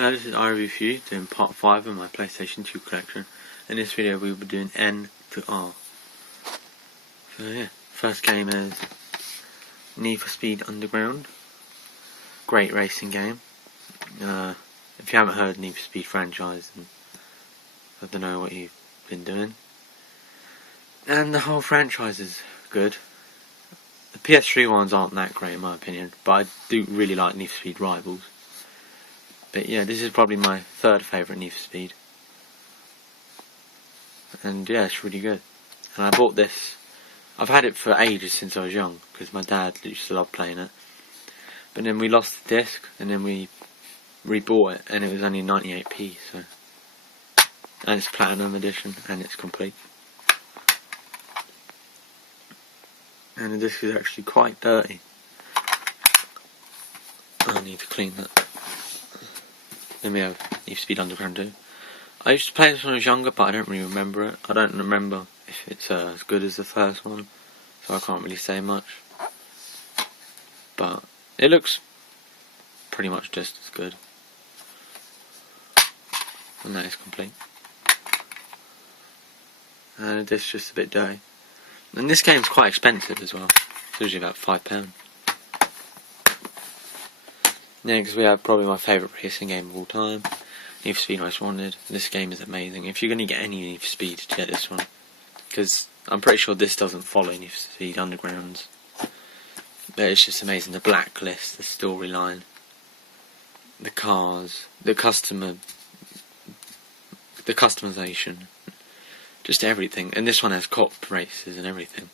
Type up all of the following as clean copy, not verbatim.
Hello, this is iReview doing part 5 of my PlayStation 2 collection. In this video we will be doing N to R. So yeah, first game is Need for Speed Underground. Great racing game. If you haven't heard Need for Speed franchise, then I don't know what you've been doing. And the whole franchise is good. The PS3 ones aren't that great in my opinion, but I do really like Need for Speed Rivals. But yeah, this is probably my third favourite Need for Speed. And yeah, it's really good. And I bought this. I've had it for ages since I was young, because my dad used to love playing it. But then we lost the disc, and then we rebought it, and it was only 98p, so. And it's Platinum Edition, and it's complete. And the disc is actually quite dirty. I need to clean that. Then we have Need for Speed Underground 2. I used to play this when I was younger, but I don't really remember it. I don't remember if it's as good as the first one, so I can't really say much. But it looks pretty much just as good. And that is complete. And this is just a bit dirty. And this game's quite expensive as well. It's usually about £5. Next we have probably my favourite racing game of all time, Need for Speed Most Wanted. This game is amazing. If you're going to get any Need for Speed, get this one. Because I'm pretty sure this doesn't follow Need for Speed Undergrounds. But it's just amazing. The blacklist, the storyline, the cars, the customization, just everything. And this one has cop races and everything.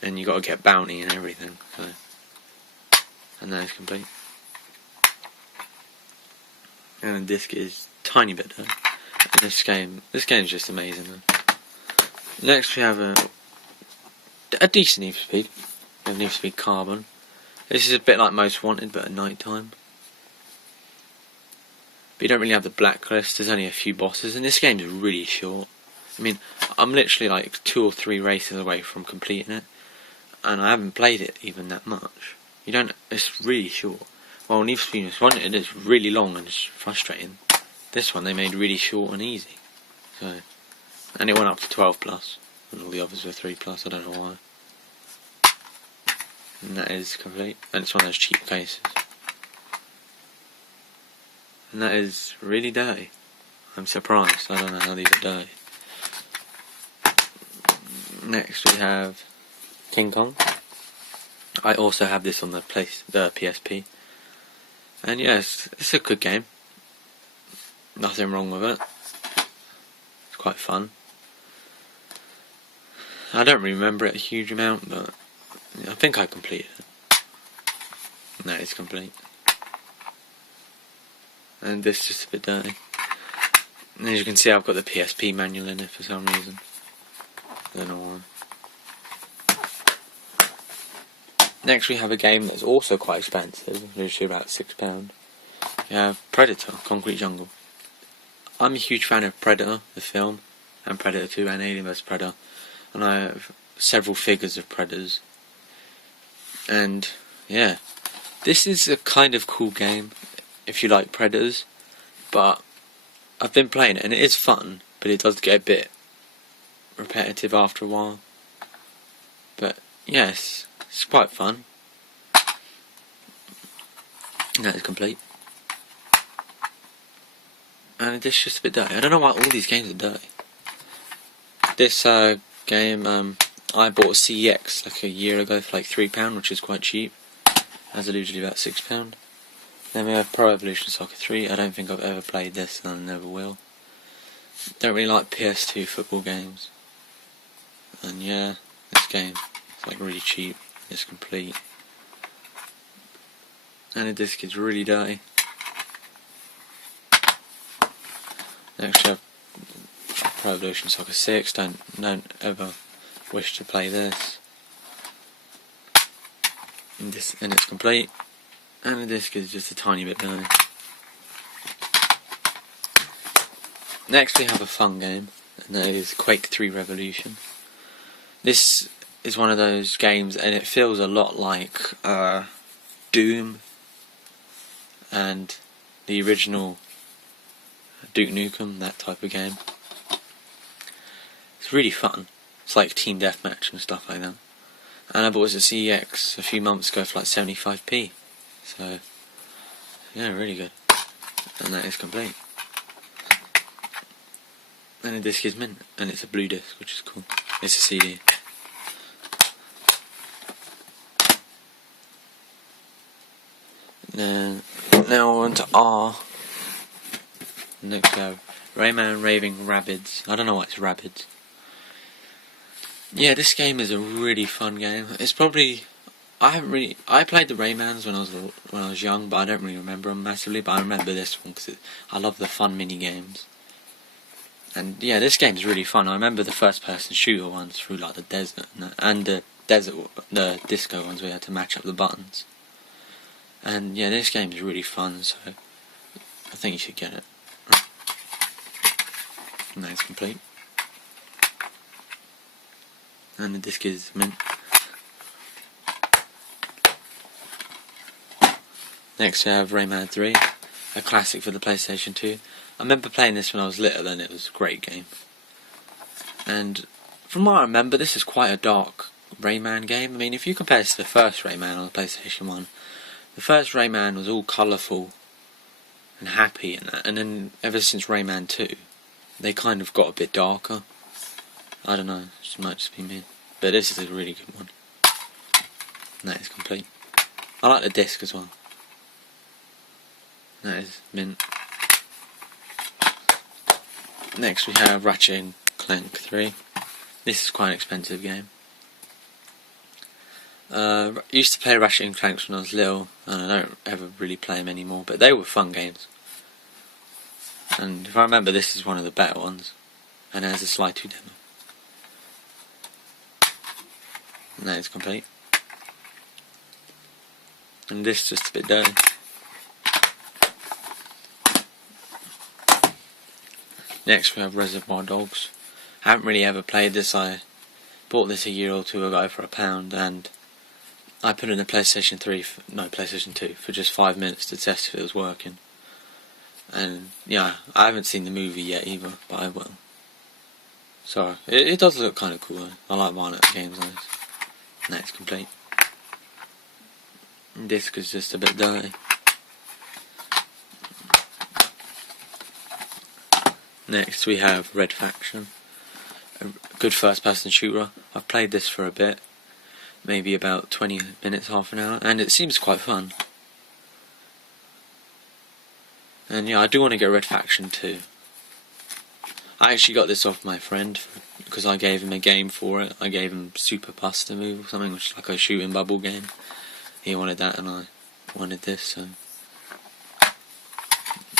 And you got to get bounty and everything. So. And that is complete. And the disc is tiny bit though. And this game is just amazing though. Next we have a decent Need for Speed. We have Need for Speed Carbon. This is a bit like Most Wanted but at night time. But you don't really have the blacklist, there's only a few bosses, and this game is really short. I mean, I'm literally like 2 or 3 races away from completing it, and I haven't played it even that much. It's really short. Well, Need for Speed Most Wanted is really long and it's frustrating. This one they made really short and easy. So, and it went up to 12+, and all the others were 3+, I don't know why. And that is complete, and it's one of those cheap cases. And that is really dirty. I'm surprised, I don't know how these are dirty. Next we have King Kong. I also have this on the PSP. And yes, it's a good game. Nothing wrong with it. It's quite fun. I don't remember it a huge amount, but I think I completed it. And that is complete. And this is just a bit dirty. And as you can see, I've got the PSP manual in it for some reason. I don't know why. Next we have a game that's also quite expensive, usually about £6. We have Predator, Concrete Jungle. I'm a huge fan of Predator, the film, and Predator 2 and Alien vs Predator, and I have several figures of Predators. And yeah, this is a kind of cool game if you like Predators, but I've been playing it and it is fun, but it does get a bit repetitive after a while. But yes, it's quite fun. And that is complete. And it's just a bit dirty. I don't know why all these games are dirty. This game, I bought a CEX like a year ago for like £3, which is quite cheap. As it usually about £6. Then we have Pro Evolution Soccer 3. I don't think I've ever played this, and I never will. Don't really like PS2 football games. And yeah, this game is like really cheap. It's complete. And the disc is really dirty. Next we have Pro Evolution Soccer 6. Don't ever wish to play this. And it's complete. And the disc is just a tiny bit dirty. Next we have a fun game, and that is Quake 3 Revolution. This is one of those games, and it feels a lot like Doom and the original Duke Nukem, that type of game. It's really fun. It's like Team Deathmatch and stuff like that. And I bought this at CEX a few months ago for like 75p. So, yeah, really good. And that is complete. And the disc is mint, and it's a blue disc, which is cool. It's a CD. Then, now on to R. Next we have Rayman Raving Rabbids. I don't know why it's Rabbids. Yeah, this game is a really fun game. It's probably... I played the Raymans when I was young, but I don't really remember them massively. But I remember this one because I love the fun mini games. And yeah, this game is really fun. I remember the first-person shooter ones through like the desert and the disco ones where you had to match up the buttons. And yeah, this game is really fun, so I think you should get it. And that is complete. And the disc is mint. Next we have Rayman 3, a classic for the PlayStation 2. I remember playing this when I was little and it was a great game. And from what I remember, this is quite a dark Rayman game. I mean, if you compare this to the first Rayman on the PlayStation 1, the first Rayman was all colourful and happy and that, and then ever since Rayman 2, they kind of got a bit darker. I don't know, it might just be me. But this is a really good one. And that is complete. I like the disc as well. That is mint. Next we have Ratchet & Clank 3. This is quite an expensive game. Used to play Ratchet & Clank when I was little, and I don't ever really play them anymore, but they were fun games. And if I remember, this is one of the better ones, and it has a Sly 2 demo. And that is complete. And this is just a bit dirty. Next we have Reservoir Dogs. I haven't really ever played this. I bought this a year or two ago for £1, and I put it in the PlayStation 2 for just 5 minutes to test if it was working. And yeah, I haven't seen the movie yet either, but I will. So it does look kind of cool though. I like buying it games like this. And that's complete. And disc is just a bit dirty. Next we have Red Faction, a good first-person shooter. I've played this for a bit, maybe about 20 minutes, half an hour, and it seems quite fun. And yeah, I do want to get Red Faction 2. I actually got this off my friend because I gave him a game for it. I gave him Super Buster Move or something, which is like a shooting bubble game. He wanted that and I wanted this, so...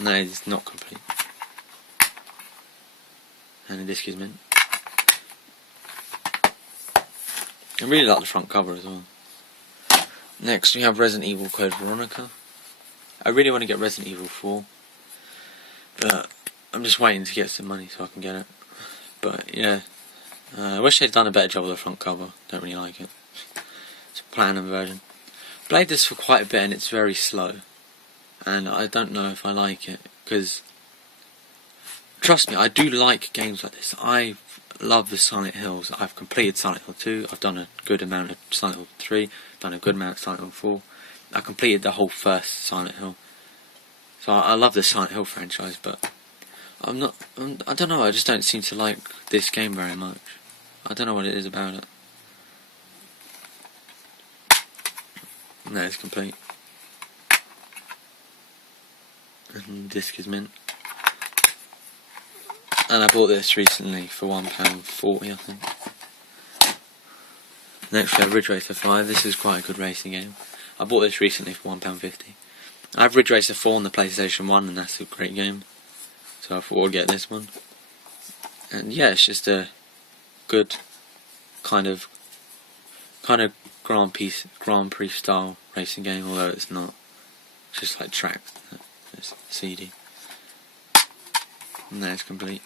No, it's not complete. And the disc is mint. I really like the front cover as well. Next we have Resident Evil Code Veronica. I really want to get Resident Evil 4, but I'm just waiting to get some money so I can get it. But yeah, I wish they'd done a better job of the front cover. Don't really like it. It's a platinum version. Played this for quite a bit and it's very slow, and I don't know if I like it because, trust me, I do like games like this. I love the Silent Hills. I've completed Silent Hill 2, I've done a good amount of Silent Hill 3, done a good amount of Silent Hill 4. I completed the whole first Silent Hill. So I love the Silent Hill franchise, but I don't know, I just don't seem to like this game very much. I don't know what it is about it. And that is complete. And the disc is mint. And I bought this recently for £1.40, I think. Next we have Ridge Racer 5. This is quite a good racing game. I bought this recently for £1.50. I have Ridge Racer 4 on the PlayStation 1 and that's a great game. So I thought I'd get this one. And yeah, it's just a good kind of Grand Prix style racing game, although it's not. It's just like tracks. It's CD. And that is complete.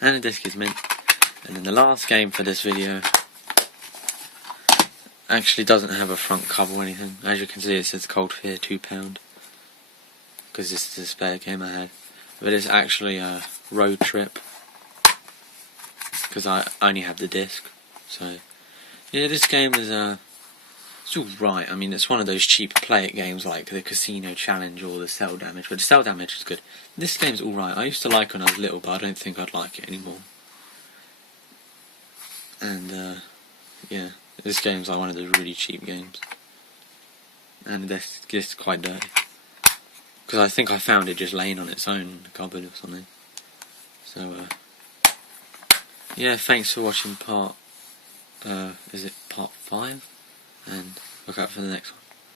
And the disc is mint. And then the last game for this video actually doesn't have a front cover or anything. As you can see, it says Cold Fear £2. because this is the spare game I had. But it's actually a Road Trip, because I only have the disc. So yeah, this game is it's alright. I mean, it's one of those cheap play it games like the Casino Challenge or the Cell Damage, but the Cell Damage is good. This game's alright. I used to like it when I was little, but I don't think I'd like it anymore. And yeah, this game's like one of those really cheap games, and it's just quite dirty. Because I think I found it just laying on its own in the cupboard or something. So yeah, thanks for watching part, is it part 5? And look out for the next one.